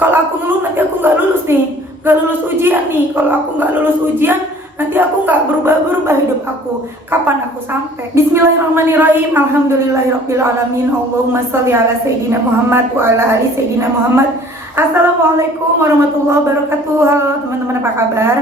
Kalau aku ngeluh nanti aku nggak lulus nih, nggak lulus ujian nih. Kalau aku nggak lulus ujian, nanti aku nggak berubah hidup aku. Kapan aku sampai? Bismillahirrahmanirrahim. Alhamdulillahirrahmanirrahim. Allahumma sholli ala Sayyidina Muhammad wa ala ali Sayyidina Muhammad. Assalamualaikum warahmatullahi wabarakatuh. Halo teman-teman, apa kabar?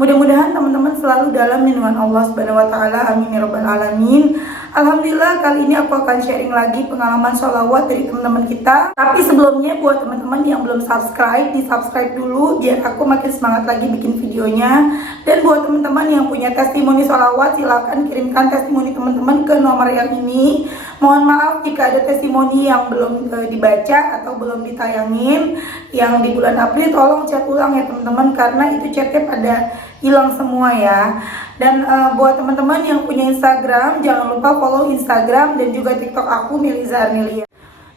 Mudah-mudahan teman-teman selalu dalam lindungan Allah Subhanahu wa taala. Amin ya rabbal alamin. Alhamdulillah, kali ini aku akan sharing lagi pengalaman sholawat dari teman-teman kita. Tapi sebelumnya buat teman-teman yang belum subscribe, di subscribe dulu biar aku makin semangat lagi bikin videonya. Dan buat teman-teman yang punya testimoni sholawat, silahkan kirimkan testimoni teman-teman ke nomor yang ini. Mohon maaf jika ada testimoni yang belum dibaca atau belum ditayangin. Yang di bulan April tolong chat ulang ya teman-teman, karena itu chatnya pada hilang semua ya. Dan buat teman-teman yang punya Instagram, jangan lupa follow Instagram dan juga TikTok aku, Meliza Arnelia.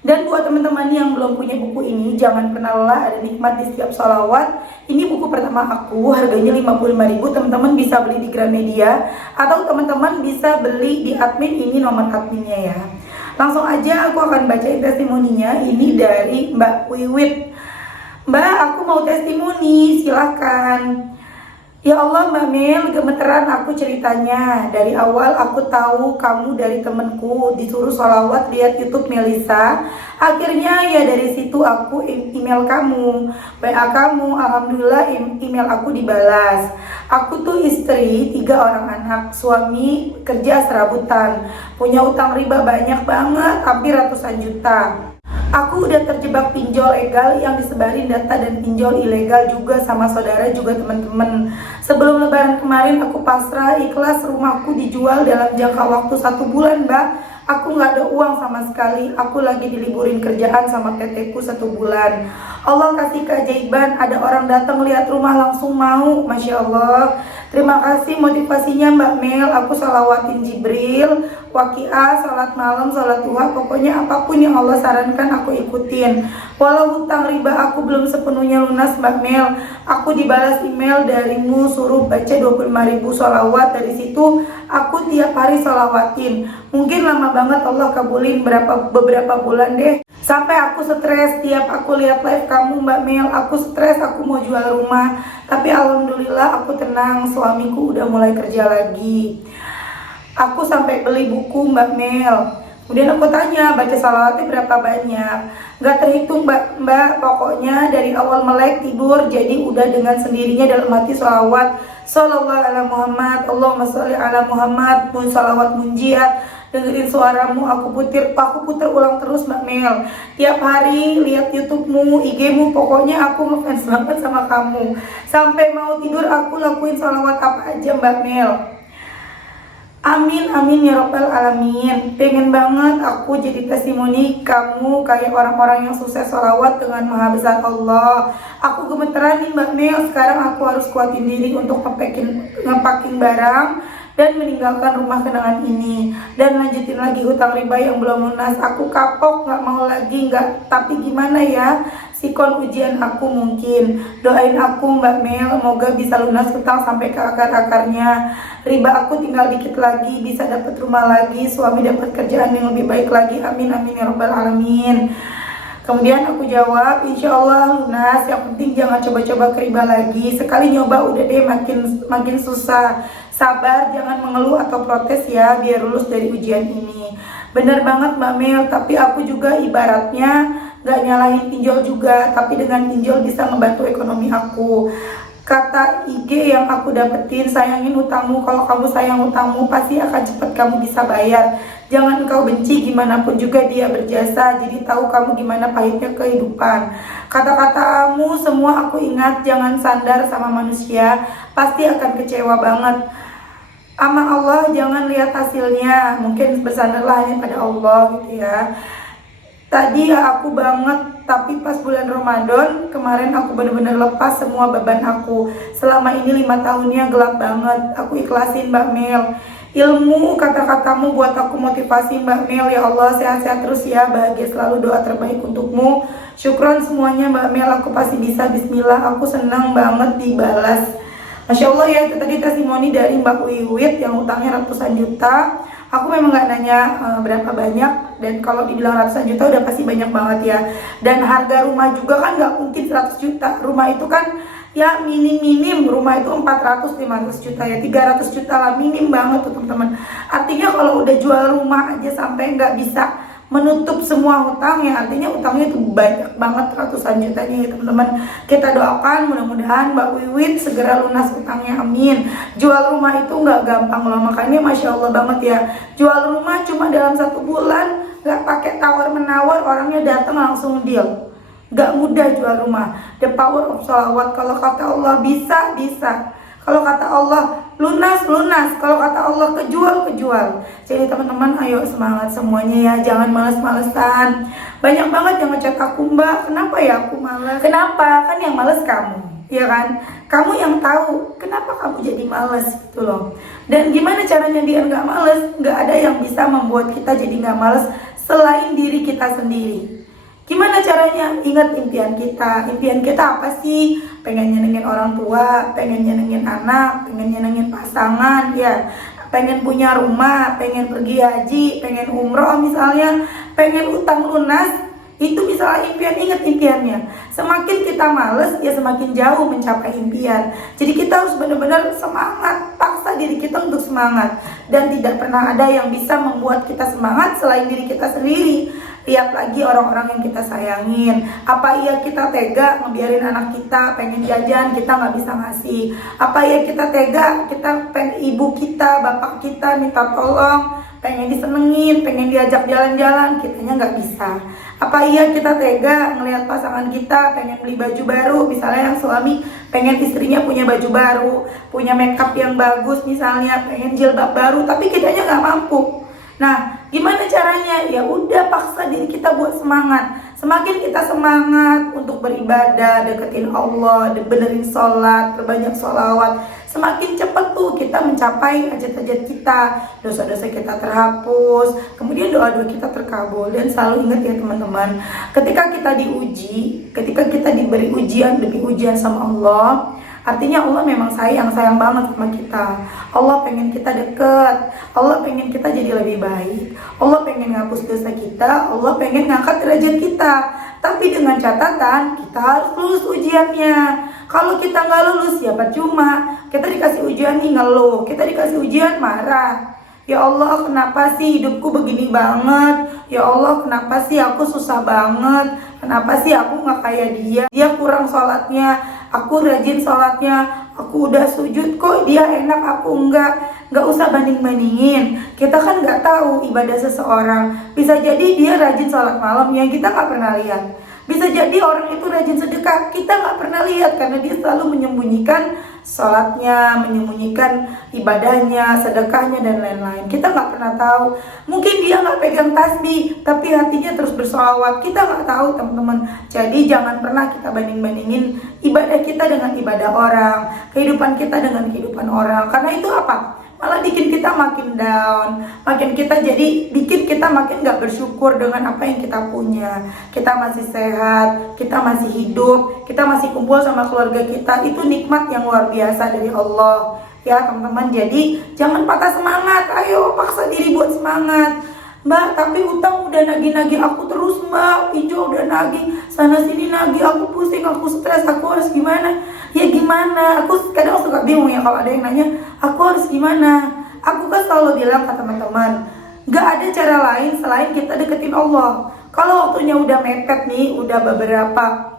Dan buat teman-teman yang belum punya buku ini, jangan pernah lelah, ada nikmat di setiap sholawat. Ini buku pertama aku, harganya 55.000. Teman-teman bisa beli di Gramedia atau teman-teman bisa beli di admin, ini nomor adminnya ya. Langsung aja aku akan bacain testimoninya. Ini dari Mbak Wiwit. Mbak, aku mau testimoni, silahkan. Ya Allah Mbak Mel, gemeteran aku ceritanya. Dari awal aku tahu kamu dari temenku, disuruh sholawat lihat YouTube Melisa. Akhirnya ya dari situ aku email kamu, WA kamu. Alhamdulillah email aku dibalas. Aku tuh istri, 3 orang anak, suami kerja serabutan, punya utang riba banyak banget, hampir ratusan juta. Aku udah terjebak pinjol legal yang disebarin data dan pinjol ilegal juga sama saudara juga teman-teman. Sebelum lebaran kemarin aku pasrah ikhlas, rumahku dijual dalam jangka waktu 1 bulan Mbak. Aku nggak ada uang sama sekali, aku lagi diliburin kerjaan sama PT ku 1 bulan. Allah kasih keajaiban, ada orang datang lihat rumah langsung mau, Masya Allah. Terima kasih motivasinya Mbak Mel, aku sholawatin Jibril, Waqiah, salat malam, salat duha, pokoknya apapun yang Allah sarankan aku ikutin. Walau hutang riba aku belum sepenuhnya lunas Mbak Mel, aku dibalas email darimu suruh baca 25.000 sholawat. Dari situ aku tiap hari sholawatin. Mungkin lama banget Allah kabulin beberapa bulan deh. Sampai aku stres tiap aku lihat live kamu Mbak Mel, aku stres, aku mau jual rumah. Tapi alhamdulillah aku tenang, suamiku udah mulai kerja lagi. Aku sampai beli buku Mbak Mel. Kemudian aku tanya, baca salawatnya berapa banyak? Gak terhitung Mbak, pokoknya dari awal melek tidur, jadi udah dengan sendirinya dalam hati salawat. Sallallahu ala Muhammad, Allahumma sholli ala Muhammad, pun salawat munjiat. Dengerin suaramu, aku puter ulang terus Mbak Mel. Tiap hari lihat YouTube-mu, IG-mu, pokoknya aku ngefans banget sama kamu. Sampai mau tidur aku lakuin sholawat apa aja Mbak Mel. Amin, amin ya rabbal alamin. Pengen banget aku jadi testimoni kamu kayak orang-orang yang sukses sholawat dengan maha besar Allah. Aku gemeteran nih Mbak Mel, sekarang aku harus kuatin diri untuk ngepaking barang dan meninggalkan rumah kenangan ini dan lanjutin lagi hutang riba yang belum lunas. Aku kapok, gak mau lagi, tapi gimana ya, sikon ujian aku mungkin. Doain aku Mbak Mel, semoga bisa lunas hutang sampai ke akar-akarnya. Riba aku tinggal dikit lagi, bisa dapat rumah lagi, suami dapat kerjaan yang lebih baik lagi. Amin, amin ya rabbal alamin. Kemudian aku jawab, insya Allah lunas, yang penting jangan coba-coba ke riba lagi. Sekali nyoba udah deh makin susah. Sabar, jangan mengeluh atau protes ya, biar lulus dari ujian ini. Bener banget Mbak Mel, tapi aku juga ibaratnya gak nyalahin pinjol juga, tapi dengan pinjol bisa membantu ekonomi aku. Kata IG yang aku dapetin, sayangin utangmu, kalau kamu sayang utangmu pasti akan cepat kamu bisa bayar. Jangan engkau benci, gimana pun juga dia berjasa, jadi tahu kamu gimana pahitnya kehidupan. Kata-katamu semua aku ingat, jangan sandar sama manusia, pasti akan kecewa banget. Ama Allah, jangan lihat hasilnya, mungkin bersandarlah hanya pada Allah gitu ya. Tadi ya aku banget, tapi pas bulan Ramadan kemarin aku benar-benar lepas semua beban aku. Selama ini 5 tahunnya gelap banget, aku ikhlasin Mbak Mel. Ilmu, kata-katamu buat aku motivasi Mbak Mel. Ya Allah, sehat-sehat terus ya, bahagia selalu, doa terbaik untukmu. Syukron semuanya Mbak Mel, aku pasti bisa, bismillah. Aku senang banget dibalas. Masya Allah ya, itu tadi testimoni dari Mbak Wiwit yang utangnya ratusan juta. Aku memang gak nanya berapa banyak, dan kalau dibilang ratusan juta udah pasti banyak banget ya. Dan harga rumah juga kan nggak mungkin 100 juta. Rumah itu kan ya minim rumah itu 400-500 juta ya, 300 juta lah minim banget tuh teman-teman. Artinya kalau udah jual rumah aja sampai nggak bisa menutup semua hutang ya, artinya utangnya itu banyak banget, ratusan jutanya ya teman-teman. Kita doakan mudah-mudahan Mbak Wiwit segera lunas utangnya, amin. Jual rumah itu nggak gampang loh, makanya Masya Allah banget ya, jual rumah cuma dalam 1 bulan, nggak pakai tawar menawar, orangnya datang langsung deal. Nggak mudah jual rumah. The power of sholawat. Kalau kata Allah bisa, bisa. Kalau kata Allah lunas, lunas. Kalau kata Allah kejual, kejual. Jadi teman-teman ayo semangat semuanya ya. Jangan males-malesan. Banyak banget yang ngechat aku, Mbak, kenapa ya aku males? Kenapa? Kan yang males kamu, ya kan? Kamu yang tahu kenapa kamu jadi males gitu loh. Dan gimana caranya dia nggak males? Nggak ada yang bisa membuat kita jadi nggak males selain diri kita sendiri. Gimana caranya? Ingat impian kita. Impian kita apa sih? Pengen nyenengin orang tua, pengen nyenengin anak, pengen nyenengin pasangan ya, pengen punya rumah, pengen pergi haji, pengen umroh misalnya, pengen utang lunas. Itu misalnya impian, ingat impiannya. Semakin kita males, ya semakin jauh mencapai impian. Jadi kita harus benar-benar semangat, paksa diri kita untuk semangat. Dan tidak pernah ada yang bisa membuat kita semangat selain diri kita sendiri. Lihat lagi orang-orang yang kita sayangin. Apa iya kita tega ngebiarin anak kita pengen jajan, kita nggak bisa ngasih? Apa iya kita tega, kita pengen ibu kita, bapak kita minta tolong, pengen disenengin, pengen diajak jalan-jalan, kitanya nggak bisa? Apa iya kita tega ngelihat pasangan kita pengen beli baju baru, misalnya yang suami pengen istrinya punya baju baru, punya makeup yang bagus misalnya, pengen jilbab baru, tapi kitanya nggak mampu. Nah, gimana caranya? Ya udah paksa diri kita buat semangat. Semakin kita semangat untuk beribadah, deketin Allah, benerin sholat, berbanyak sholawat, semakin cepat tuh kita mencapai hajat-hajat kita, dosa-dosa kita terhapus, kemudian doa-doa kita terkabul. Dan selalu ingat ya teman-teman, ketika kita diuji, ketika kita diberi ujian demi ujian sama Allah, artinya Allah memang sayang banget sama kita. Allah pengen kita deket, Allah pengen kita jadi lebih baik, Allah pengen ngapus dosa kita, Allah pengen ngangkat derajat kita. Tapi dengan catatan kita harus lulus ujiannya. Kalau kita nggak lulus ya percuma. Kita dikasih ujian nih ngeluh, kita dikasih ujian marah. Ya Allah, kenapa sih hidupku begini banget? Ya Allah, kenapa sih aku susah banget? Kenapa sih aku nggak kayak dia? Dia kurang sholatnya, aku rajin sholatnya, aku udah sujud kok dia enak, aku enggak. Nggak usah banding-bandingin. Kita kan nggak tahu ibadah seseorang. Bisa jadi dia rajin sholat malam yang kita nggak pernah lihat. Bisa jadi orang itu rajin sedekah, kita nggak pernah lihat karena dia selalu menyembunyikan sholatnya, menyembunyikan ibadahnya, sedekahnya dan lain-lain. Kita nggak pernah tahu. Mungkin dia nggak pegang tasbih, tapi hatinya terus bersolawat. Kita nggak tahu teman-teman. Jadi jangan pernah kita banding-bandingin ibadah kita dengan ibadah orang, kehidupan kita dengan kehidupan orang. Karena itu apa? Malah bikin kita makin down, makin kita bikin kita makin gak bersyukur dengan apa yang kita punya. Kita masih sehat, kita masih hidup, kita masih kumpul sama keluarga kita, itu nikmat yang luar biasa dari Allah. Ya teman-teman, jadi jangan patah semangat, ayo paksa diri buat semangat. Mbak, tapi utang udah nagih-nagih aku terus, Mbak. Pinjol udah nagih, sana sini nagih, aku pusing, aku stres, aku harus gimana? Ya gimana? Aku kadang suka bingung ya kalau ada yang nanya, aku harus gimana? Aku kan selalu bilang ke teman-teman, gak ada cara lain selain kita deketin Allah. Kalau waktunya udah mepet nih, udah beberapa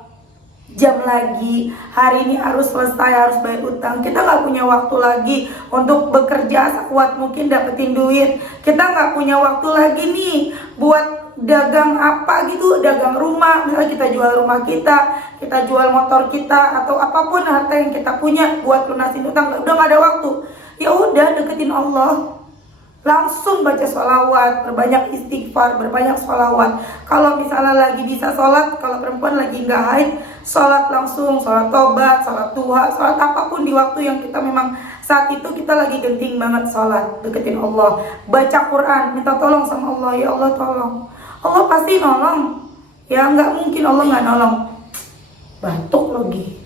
jam lagi, hari ini harus selesai, harus bayar utang, kita nggak punya waktu lagi untuk bekerja sekuat mungkin dapetin duit. Kita nggak punya waktu lagi nih buat dagang apa gitu, dagang rumah, misalnya kita jual rumah kita jual motor kita atau apapun harta yang kita punya buat lunasin utang. Udah nggak ada waktu. Ya udah, deketin Allah. Langsung baca sholawat, berbanyak istighfar, berbanyak sholawat. Kalau misalnya lagi bisa sholat, kalau perempuan lagi nggak haid, sholat langsung, sholat tobat, sholat duha, sholat apapun di waktu yang kita memang saat itu kita lagi genting banget sholat, deketin Allah. Baca Quran, minta tolong sama Allah, ya Allah tolong. Allah pasti nolong. Ya nggak mungkin Allah nggak nolong. Batuk lagi.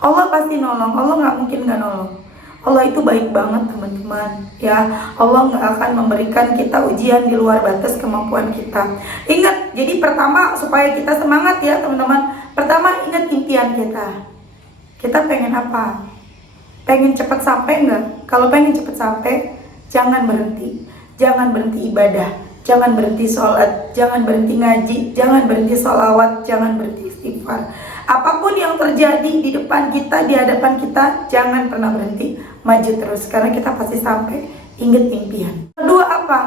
Allah pasti nolong, Allah nggak mungkin nggak nolong. Allah itu baik banget teman-teman ya. Allah nggak akan memberikan kita ujian di luar batas kemampuan kita. Ingat, jadi pertama supaya kita semangat ya teman-teman. Pertama, ingat impian kita. Kita pengen apa? Pengen cepat sampai nggak? Kalau pengen cepat sampai, jangan berhenti. Jangan berhenti ibadah, jangan berhenti sholat, jangan berhenti ngaji, jangan berhenti sholawat, jangan berhenti istighfar. Apapun yang terjadi di depan kita, di hadapan kita, jangan pernah berhenti, maju terus, karena kita pasti sampai. Ingat impian. Kedua apa?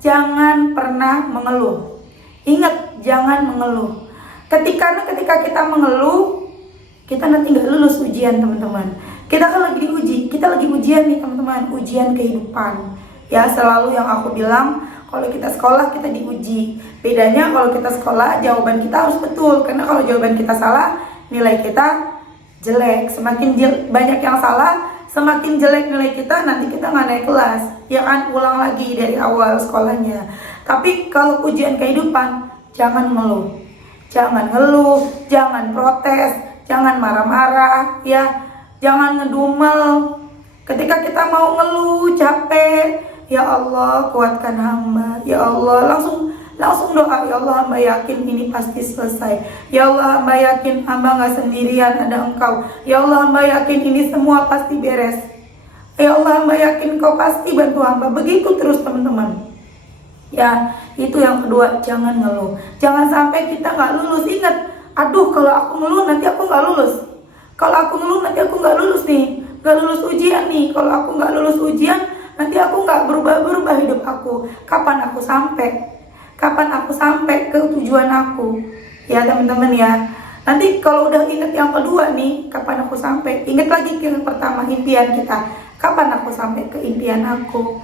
Jangan pernah mengeluh. Ingat, jangan mengeluh. Ketika kita mengeluh, kita nanti nggak lulus ujian teman-teman. Kita kan lagi diuji, kita lagi ujian nih teman-teman, ujian kehidupan. Ya, selalu yang aku bilang, kalau kita sekolah kita diuji. Bedanya kalau kita sekolah jawaban kita harus betul, karena kalau jawaban kita salah nilai kita jelek. Semakin banyak yang salah, semakin jelek nilai kita, nanti kita nggak naik kelas. Ya kan, ulang lagi dari awal sekolahnya. Tapi kalau ujian kehidupan, jangan ngeluh, jangan ngeluh, jangan protes, jangan marah-marah, ya, jangan ngedumel. Ketika kita mau ngeluh, capek, ya Allah kuatkan hamba, ya Allah langsung doa, ya Allah hamba yakin ini pasti selesai, ya Allah hamba yakin hamba gak sendirian, ada Engkau, ya Allah hamba yakin ini semua pasti beres, ya Allah hamba yakin Kau pasti bantu hamba. Begitu terus teman-teman ya. Itu yang kedua, jangan ngeluh, jangan sampai kita gak lulus. Ingat, aduh kalau aku ngeluh nanti aku gak lulus, kalau aku ngeluh nanti aku gak lulus nih, gak lulus ujian nih, kalau aku gak lulus ujian nanti aku nggak berubah hidup aku. Kapan aku sampai? Kapan aku sampai ke tujuan aku? Ya teman-teman ya. Nanti kalau udah inget yang kedua nih, kapan aku sampai? Ingat lagi ke yang pertama, impian kita. Kapan aku sampai ke impian aku?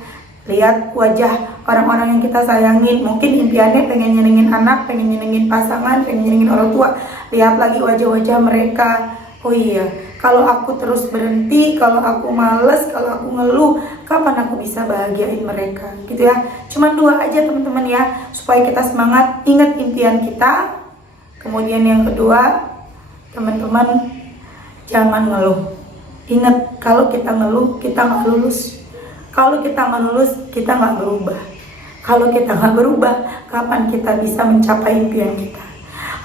Lihat wajah orang-orang yang kita sayangin. Mungkin impiannya pengen nyenengin anak, pengen nyenengin pasangan, pengen nyenengin orang tua. Lihat lagi wajah-wajah mereka. Oh iya, kalau aku terus berhenti, kalau aku males, kalau aku ngeluh, kapan aku bisa bahagiain mereka? Gitu ya. Cuman dua aja teman-teman ya, supaya kita semangat. Ingat impian kita. Kemudian yang kedua, teman-teman, jangan ngeluh. Ingat, kalau kita ngeluh, kita nggak lulus. Kalau kita nggak lulus, kita nggak berubah. Kalau kita nggak berubah, kapan kita bisa mencapai impian kita?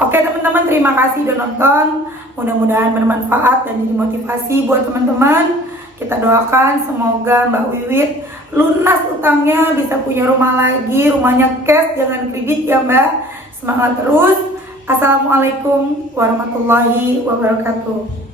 Oke teman-teman, terima kasih udah nonton. Mudah-mudahan bermanfaat dan jadi motivasi buat teman-teman. Kita doakan semoga Mbak Wiwit lunas utangnya, bisa punya rumah lagi, rumahnya cash, jangan kredit ya Mbak. Semangat terus. Assalamualaikum warahmatullahi wabarakatuh.